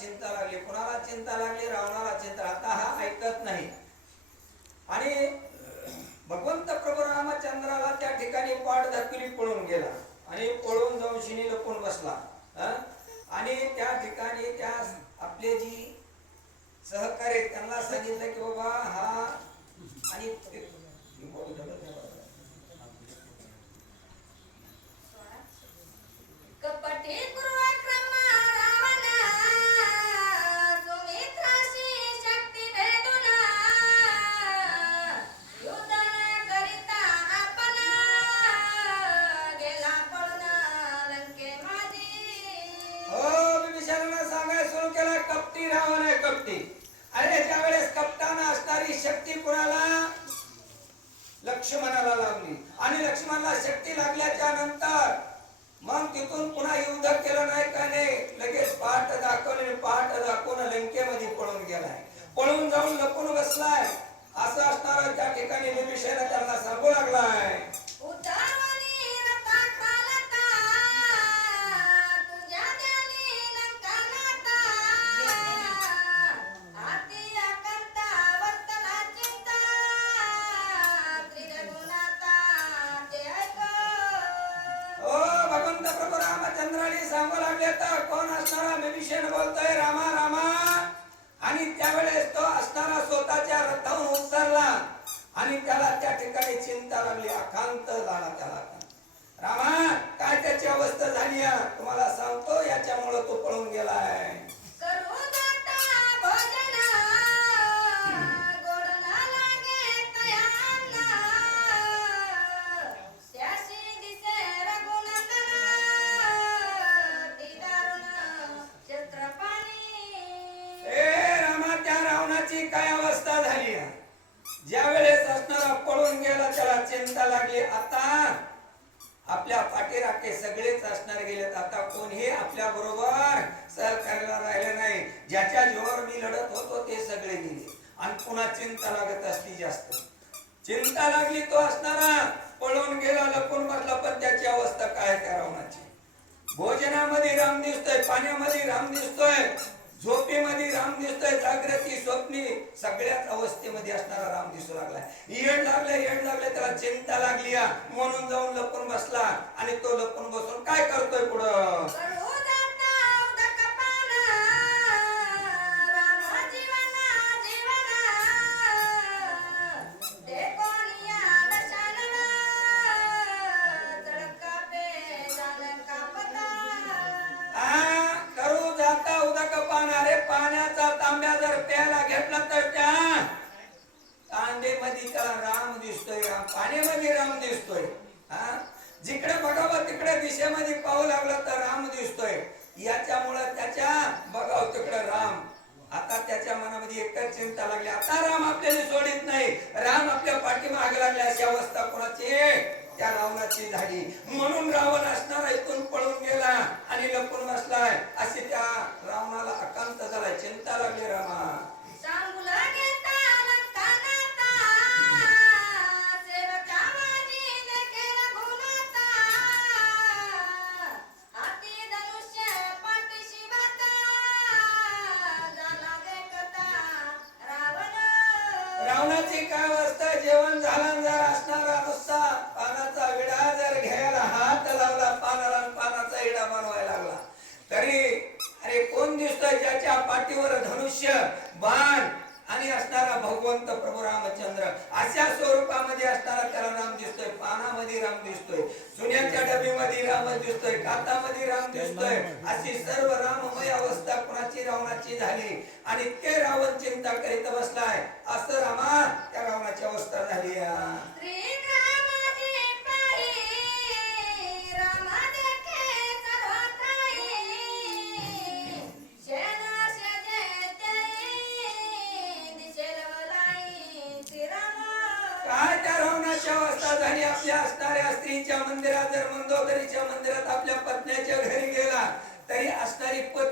चिंता लागली कुणाला चिंता लागली रावणाला चिंता आता हा ऐकत नाही. आणि भगवंत प्रभू रामचंद्राला त्या ठिकाणी पाठ दाखवली पळून गेला. आणि पळून जाऊन शिनी लपून बसला. आणि त्या ठिकाणी त्या आपले जी सहकार्य त्यांना सांगितलं की बाबा हा आणि कोणी राहावं अरे त्यावेळेस कपटान असणारी शक्ती कुणाला? लक्ष्मणाला लागली. आणि लक्ष्मणाला शक्ती लागल्याच्या नंतर मग तिथून पुन्हा युद्ध केलं नाही का नाही? लगेच पहाट दाखवले पहाट दाखवून लंकेमध्ये पळून गेलाय. पळून जाऊन लपून बसलाय. असं असणार त्या ठिकाणी विभीषण त्यांना सांगू लागलाय असणारा आपल्या पाठीराखे सगळेच असणार गेलेत. आता कोणीही आपल्या बरोबर सहकार्याला राहिले नाही. ज्याच्या जीवावर मी लढत होतो ते सगळे गेले. आणि पुन्हा चिंता लागत असली जास्त. चिंता लागली तो असणारा. पळून गेला लपून बसला. पण त्याची अवस्था काय त्या रावणाची? भोजनामध्ये राम दिसतोय पाण्यामध्ये राम दिसतोय. झोपेमध्ये राम दिसतोय जागृती स्वप्नी. सगळ्याच अवस्थेमध्ये असणारा राम दिसू लागलाय. येड लागले येड लागले त्याला चिंता लागली म्हणून जाऊन लपून बसला आणि तो लपून बसून काय करतोय पुढं? दिसतोय. हा? जिकडे बघावं तिकडे दिशेमध्ये पाहू लागलं तर राम दिसतोय. याच्यामुळं त्याच्या बघावं तिकडे राम. आता त्याच्या मनामध्ये एकच चिंता लागली. आता राम आपल्याला सोडित नाही. राम आपल्या पाठीमागे लागले अशी अवस्था कोणाची? त्या रावणाची झाली. म्हणून रावण असणारा इथून पळून गेला. जेवण झालं जर असणारा नुसता पानाचा विडा जर घ्यायला हात लावला पानाला पानाचा इडा बनवायला लागला. तरी अरे कोण दिसतोय ज्याच्या पाठीवर धनुष्य बाण आणि असणारा भगवंत प्रभू रामचंद्र? अशा स्वरूपामध्ये असणारा त्याला राम दिसतोय पानामध्ये राम दिसतोय. राम दिसतोय कातामध्ये राम दिसतोय. अशी सर्व राममय अवस्था कुणाची? रावणाची झाली. आणि ते रावण चिंता करीत बसलाय. असं रामा त्या रावणाची अवस्था झाली ठिकाणी आपल्या असणाऱ्या स्त्रीच्या मंदिरात जर मंदोदरीच्या मंदिरात आपल्या पत्न्याच्या घरी गेला तरी असणारी पत्नी